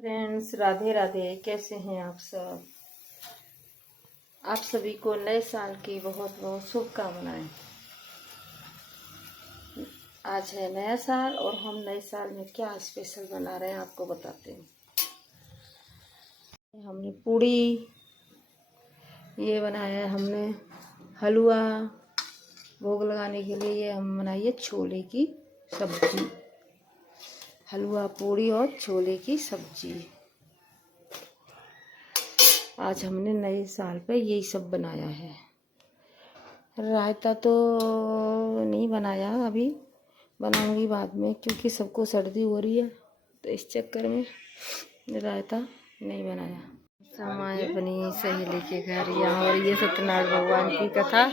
Friends, Radhe Radhe. कैसे हैं आप सब? आप सभी को नए साल की बहुत बहुत शुभकामनाएं। आज है नया साल और हम नए साल में क्या स्पेशल बना रहे हैं आपको बताते हैं। हमने पूड़ी ये बनाया है, हमने हलवा भोग लगाने के लिए। ये हम बनाई है छोले की सब्जी, हलवा पूड़ी और छोले की सब्जी। आज हमने नए साल पे यही सब बनाया है। रायता तो नहीं बनाया, अभी बनाऊंगी बाद में, क्योंकि सबको सर्दी हो रही है तो इस चक्कर में रायता नहीं बनाया। समय अपनी सहेली के घर यहाँ, और ये सत्यनारायण भगवान की कथा।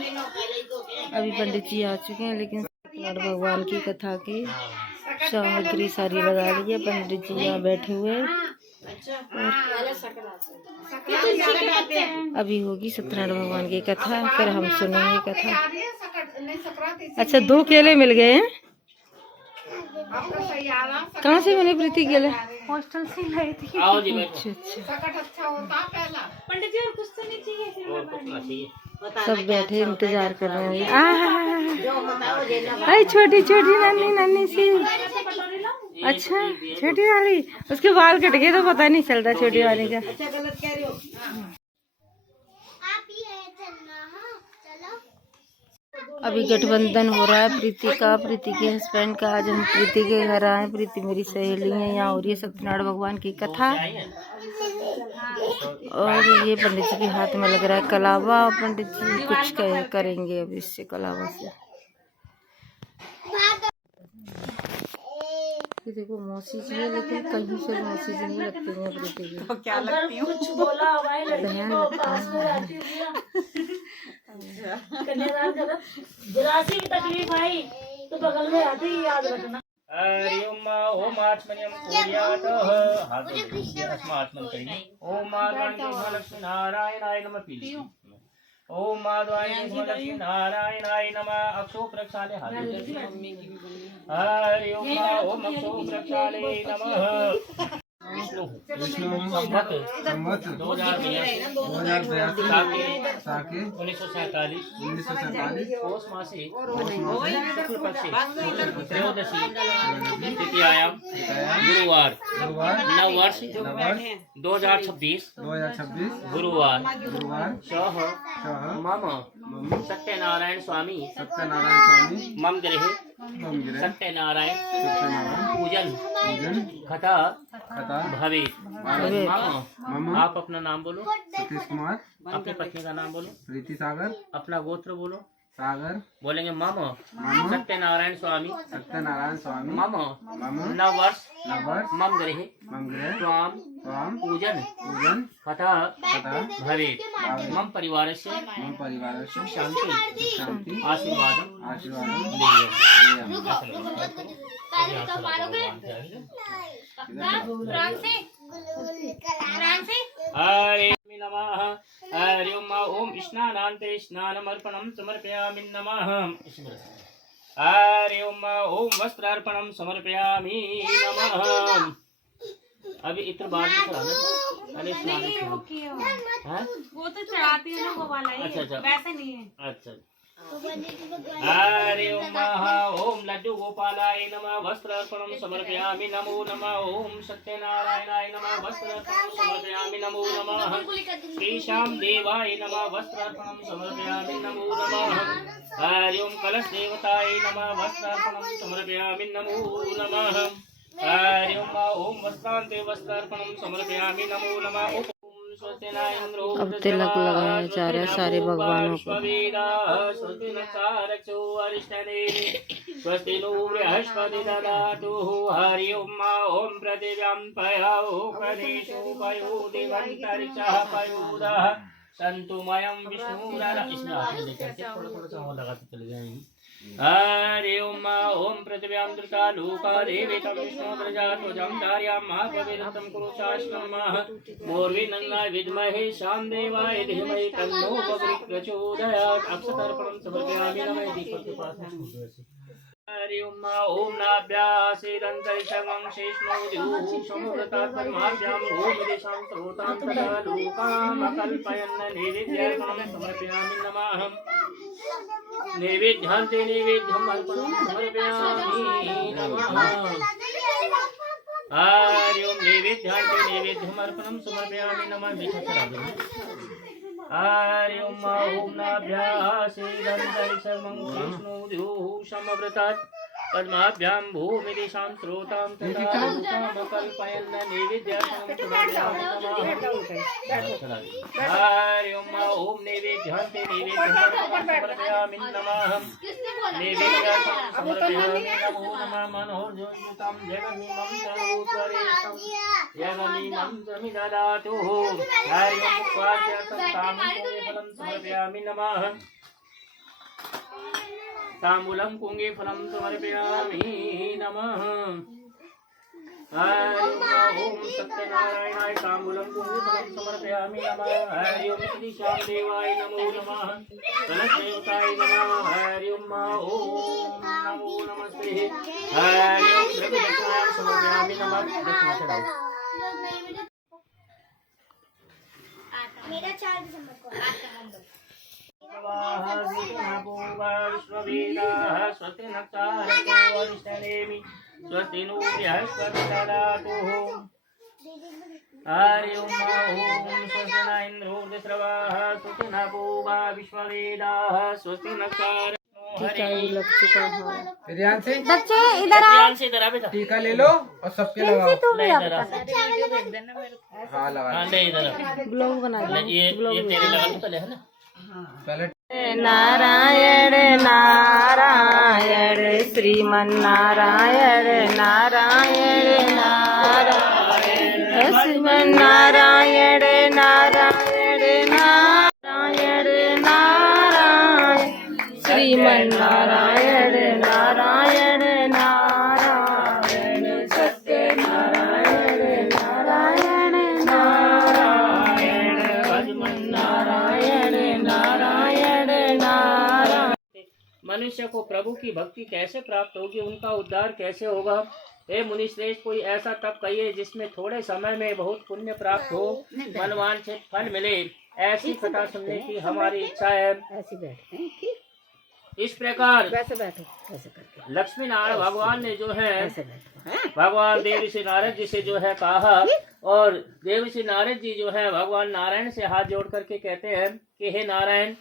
अभी पंडित जी आ चुके हैं, लेकिन सत्यनारायण भगवान की कथा की सामग्री सारी लगा ली है। पंडित जी यहाँ बैठे हुए हैं। अभी होगी सत्यनारायण भगवान की कथा, फिर हम सुनेंगे कथा। अच्छा, 2 केले मिल गए हैं। कहाँ से बने प्रीति केले? हॉस्टल से लाई थी। अच्छा पंडित जी, और कुछ तो नहीं चाहिए? सब बैठे इंतजार कर रहे हैं। छोटी छोटी नानी नानी सी। अच्छा, छोटी वाली, उसके बाल कट गए तो पता नहीं चल रहा छोटी वाली का। अभी गठबंधन हो रहा है प्रीति के हस्बैंड का। आज हम प्रीति के घर आए। प्रीति मेरी सहेली है। यहाँ हो रही है सत्यनारायण भगवान की कथा, और ये पंडित जी के हाथ में लग रहा है कलावा। पंडित जी कुछ करेंगे अब इससे, कलावा से। ये देखो मौसी जी है, लेकिन कहीं से मौसी जी नहीं लगती है प्रीति की। तो क्या लगती है? कुछ बोला बहन लगती है। कन्यादान कर जरा सी भी तकलीफ आई तो बगल में आते ही याद रखना। ओम आत्मनियम पूज्यातः ओम लक्ष्मी नारायणाय नमः पीली। ओम लक्ष्मी नारायणाय नमः अक्षो प्रक्षाले हरि ओम अक्षो प्रक्षाले नमः। विष्णु संवत 1947 पौष मासे शुक्ल पक्षे त्रयोदशी तृतीयायाम गुरुवार नव वर्ष 2026 गुरुवार सह मम सत्यनारायण स्वामी मम गृहे सत्यनारायण पूजन कथा भवेत्। आप अपना नाम बोलो। सतीश कुमार। अपनी पत्नी का नाम बोलो। प्रीति सागर। अपना गोत्र बोलो। सागर। बोलेंगे मम सत्यनारायण स्वामी मम नववर्ष मम गृहे त्वाम पूजन कथा भवेत्। मम परिवारस्य शांति आशीर्वाद हरे नमः। हरि ओम स्नानान्ते स्नानमर्पणं समर्पयामि नमः। हरि ओम वस्त्रार्पणं समर्पयामि नमः। अभी इत्र बाद में चढ़ाना। अरे वो तो चढ़ाती है ना, वो वाला ही। अच्छा, वैसे नहीं है। अच्छा। हरि ओम लड्डू गोपालाय नमः वस्त्रार्पणं समर्पयामि नमो नमः। ओम सत्यनारायणाय नमः वस्त्रार्पणं समर्पयामि नमो नमः। श्रीशां देवाय नमः वस्त्रार्पणं समर्पयामि नमो नमः। हरि ओम कलश देवताय नमः वस्त्रार्पणं समर्पयामि नमो नमः। हरि ओम वस्त्रान्ते वस्त्रार्पणं समर्पयामि नमो नमः। अब तिलक लगाया जा रहा है सारे भगवानों को। स्वस्ति नो बृहस्पति ददातु। हरि ओम पृथिव्यां पयो प्रदेशो पयो दिवंतरिक्षः पयोदः संतुमयं विष्णुरः। इसमें आपने देखा थोड़ा और लगाते चले जाएंगे। हरि ओम पृथिव्यां दृष्टालोका देवीतं विष्णुध्वजाध्वजं धारयामः पवित्रं कुरुशास्त्रमः। मोर्विनन्दाय विद्महे शामदेवाय धीमहि तन्नो बभ्री प्रचोदयात्। अक्षतर्पणं समर्पयामि नमः। दीपक के पास हरि ओम नाभ्यासेदन्तरिक्षं शेषणोद्युः समृतात् पद्माभ्यां भूमिदेशां स्रोतां तदा लोकामकल्पयन् नैवेद्यार्पणं समर्पयामि नमः नैवेद्यान्ते नैवेद्यम् अर्पणं समर्पयामि नमः हरि ओम नैवेद्यान्ते नैवेद्यम् अर्पणं समर्पयामि नमः हरि ओम नाभ्यासेदन्तरिक्षं शेषणोद्युः समृतात् पद्माभ्यां भूमिदेशां स्रोतां तदा लोकामकल्पयन् नैवेद्यार्पणं समर्पयामि नमः हरि ओम नैवेद्यान्ते नैवेद्यम् समर्पयामि नमः नैवेद्यार्पणं समर्पयामि नमो नमः मनोर्ज्योतितं जगन्निमं सर्वोपरेशं यगनिमं समिददातु हरि ओम स्वार्थ फलं समर्पयामि नमः ताम्बूलं कुंगे फलं समर्पयामि नमः हरि ओम सत्यनारायणाय ताम्बूलं कुंगे फलं समर्पयामि नमः हरि ओम श्रीशां देवाय नमो नमः गणदेवताय नमः हरि ओम नमो नमस्ते हरि ओम ब्रह्मदक्षिणाय समर्पयामि नमः दक्षिणा चढ़ाओ मेरा 4 दिसंबर को विश्ववेदाः स्वस्ति नक्षत्रतो अरिष्टनेमि स्वस्ति नो बृहस्पतिर्ददातु हरि ओम स्वस्ति न इन्द्रो वृषभाः स्वस्ति न पूर्वा विश्ववेदाः स्वस्ति नक्षत्रतो टीका भी लग चुका है। ध्यान से बच्चे इधर आओ। ध्यान से इधर आ बेटा टीका ले लो और सबके लगाओ। ले इधर आ हाँ लगा हाँ ले इधर आ ब्लॉग बना ले, ये तेरे लगा तो पहले है ना पहले नारायण नारायण श्रीमन नारायण नारायण नारायण श्रीमन नारायण नारायण नारायण नारायण श्रीमन नारायण नारायण नारायण सत्य नारायण नारायण नारायण भजमन नारायण नारायण नारायण। मनुष्य को प्रभु की भक्ति कैसे प्राप्त होगी, उनका उद्धार कैसे होगा। हे मुनिश्रेष्ठ, कोई ऐसा तप कहिए जिसमें थोड़े समय में बहुत पुण्य प्राप्त हो, मनवांछित फल मिले। ऐसी कथा सुनने की हमारी इच्छा है। इस प्रकार लक्ष्मी नारायण भगवान ने जो है भगवान देवऋषि नारद जी से जो है कहा, और देवऋषि नारद जी जो है भगवान नारायण से हाथ जोड़ करके कहते हैं कि हे नारायण,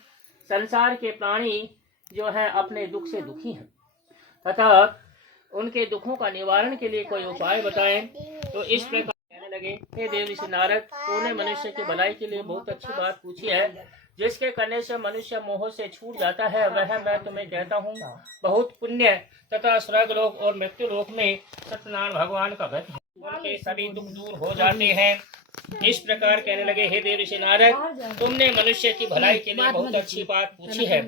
संसार के प्राणी जो है अपने दुख से दुखी हैं तथा उनके दुखों का निवारण के लिए कोई उपाय बताएं। तो इस प्रकार कहने लगे, हे देवऋषि नारद, तूने मनुष्य की भलाई के लिए बहुत अच्छी बात पूछी है। जिसके करने से मनुष्य मोह से छूट जाता है, वह मैं तुम्हें कहता हूँ बहुत पुण्य तथा स्वर्ग लोक और मृत्यु लोक में सत्यनारायण भगवान का भक्त है, उनके सभी दुख दूर हो जाते हैं। इस प्रकार कहने लगे, हे देवऋषि नारद, तुमने मनुष्य की भलाई के लिए बहुत अच्छी बात पूछी है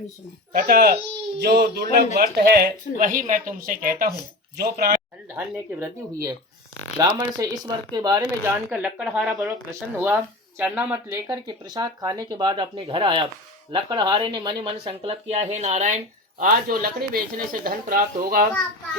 तथा जो दुर्लभ व्रत है वही मैं तुमसे कहता हूँ। जो प्राणी धान्य की वृद्धि हुई है, ब्राह्मण से इस व्रत के बारे में जानकर लकड़हारा बहुत प्रसन्न हुआ। चरणामृत लेकर के प्रसाद खाने के बाद अपने घर आया। लकड़हारे ने मन ही मन संकल्प किया, हे नारायण, आज जो लकड़ी बेचने से धन प्राप्त होगा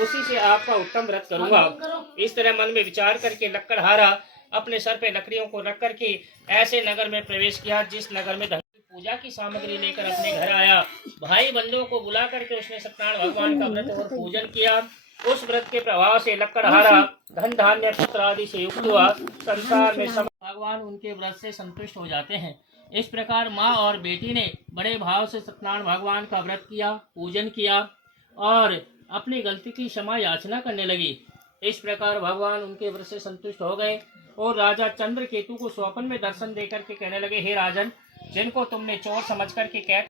उसी से आपका उत्तम व्रत करूंगा। इस तरह मन में विचार करके लकड़हारा अपने सर पे लकड़ियों को रख करके ऐसे नगर में प्रवेश किया जिस नगर में धन की पूजा की सामग्री लेकर अपने घर आया। भाई बंधुओं को बुला करके उसने सत्यनारायण भगवान का व्रत और पूजन किया। उस व्रत के प्रभाव से लकड़हारा धन धान्य पुत्र आदि से युक्त हुआ। संसार में सब भगवान उनके व्रत से संतुष्ट हो जाते हैं। इस प्रकार माँ और बेटी ने बड़े भाव से सत्यनारायण भगवान का व्रत किया, पूजन किया और अपनी गलती की क्षमा याचना करने लगी। इस प्रकार भगवान उनके व्रत से संतुष्ट हो गए और राजा चंद्रकेतु को स्वप्न में दर्शन देकर के कहने लगे, हे राजन, जिनको तुमने चोर समझ करके कह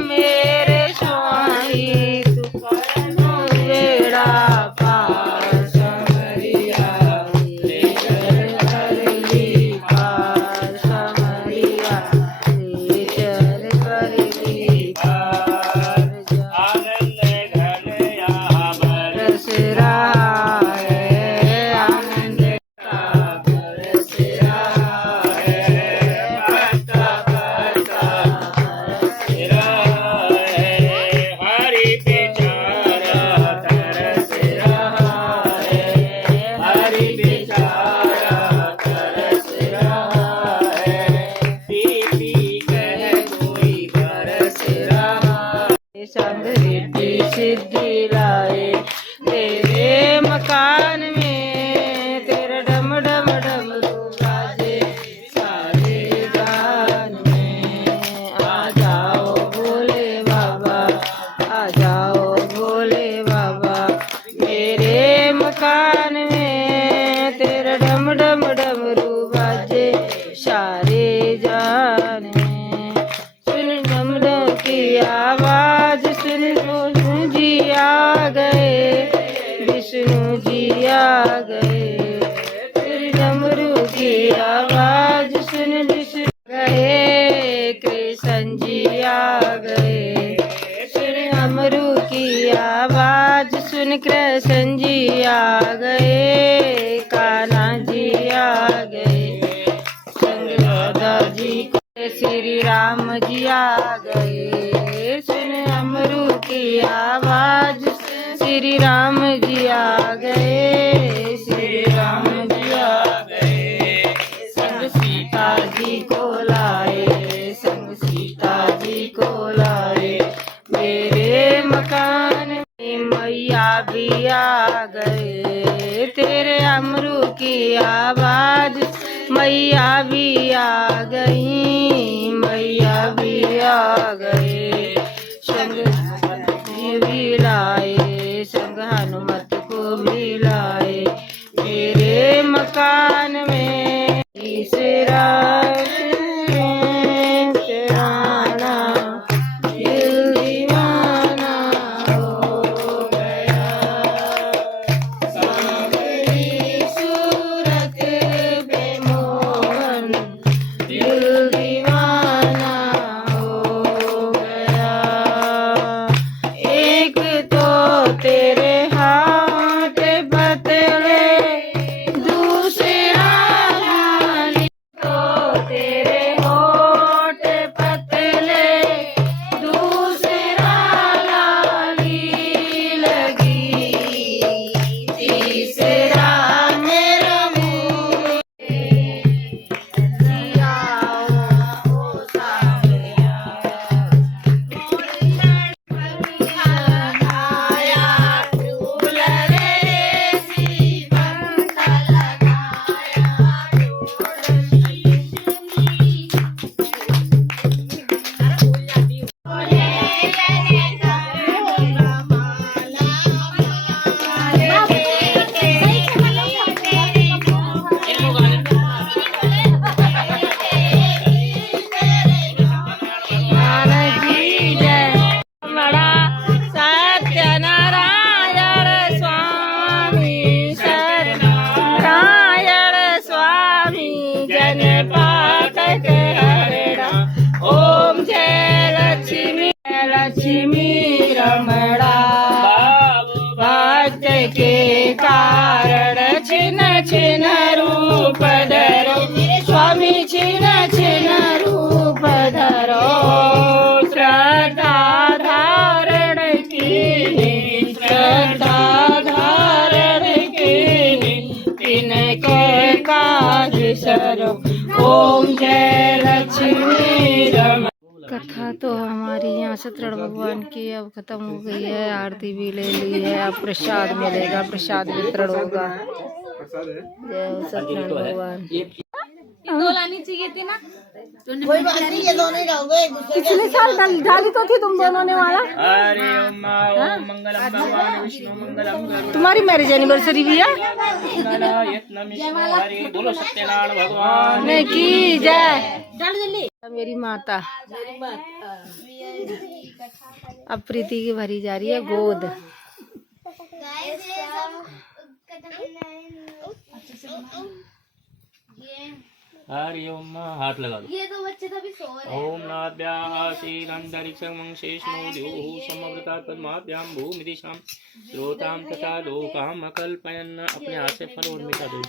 मेरे स्वामी बेड़ा पार समरिया ले चल करली पार समरिया ले चल करली पार आनंद घन यहाँ बरसरा है आनंद का बरसरा है पत्ता पत्ता बरसरा है। हरि डम डमरू बाजे सारे जान में। सुन डम डम की आवाज सुन विष्णु जी आ गए, विष्णु जी आ गए। सुन डमरू की आवाज सुन विष्णु गए, कृष्ण जी आ गए। सुन डमरू की आवाज सुन कृष्ण जी आ गए, कान्हा जी आ गए। संग राधा जी को श्री राम जी आ गए। सुन डमरू की आवाज श्री राम जी आ गए, श्री राम जी आ गए। संग सीता जी को लाए, संग सीता जी को लाए। मेरे मकान में मैया भी आ गए, तेरे अमरू की आवाज मैया भी आ गई, मैया भी आ गए। संग भी लाए, संग हनुमत को भी लाए। मेरे मकान में तीसरा राना दिल दीवाना हो गया। सांवरी सूरत पे मोहन दिल दीवाना हो गया। एक तो तेरे हाथ बतले, दूसरा लाली। तो तेरे होठ पतले, दूसरा लाली लगी। तीसरा मेरा मुँह सिया ओ सावरिया। सत्यनारायण स्वामी, सत्यनारायण स्वामी जन पाठक हरणा। ओम जय लक्ष्मी लक्ष्मी रमणा। भक्त के कारण छिन छिन रूप धरो, स्वामी छिन छिन रूप धरो। श्रद्धा धारण की, श्रद्धा धारण की, तिनके काज सरो। ओम जय लक्ष्मी रमणा। कथा तो हमारी यहाँ सत्यनारायण भगवान की अब खत्म हो गई है, आरती भी ले ली है। अब प्रसाद मिलेगा, प्रसाद वितरण होगा। जय हो सत्यनारायण भगवान। दो लानी चाहिए थी ना। पिछले साल डाली तो थी तुम दोनों ने वाला। हरे ओम मंगलम भगवान विष्णु मंगलम गरुड़। तुम्हारी मैरिज एनिवर्सरी भी है। हरे बोलो सत्यनारायण भगवान ने की जय। मेरी माता अब प्रीति की भरी जा रही है गोद। हरि ओम हाथ लगा दो। ये तो बच्चे तभी सो रहे हैं। ओम नाभ्याशीरंतरिक्षं शेषनो द्योः समग्रता पद्माभ्यां भूमिदिशां श्रोतां तथा लोकां अकल्पयन्। अपने हाथ से फल और मीठा दो।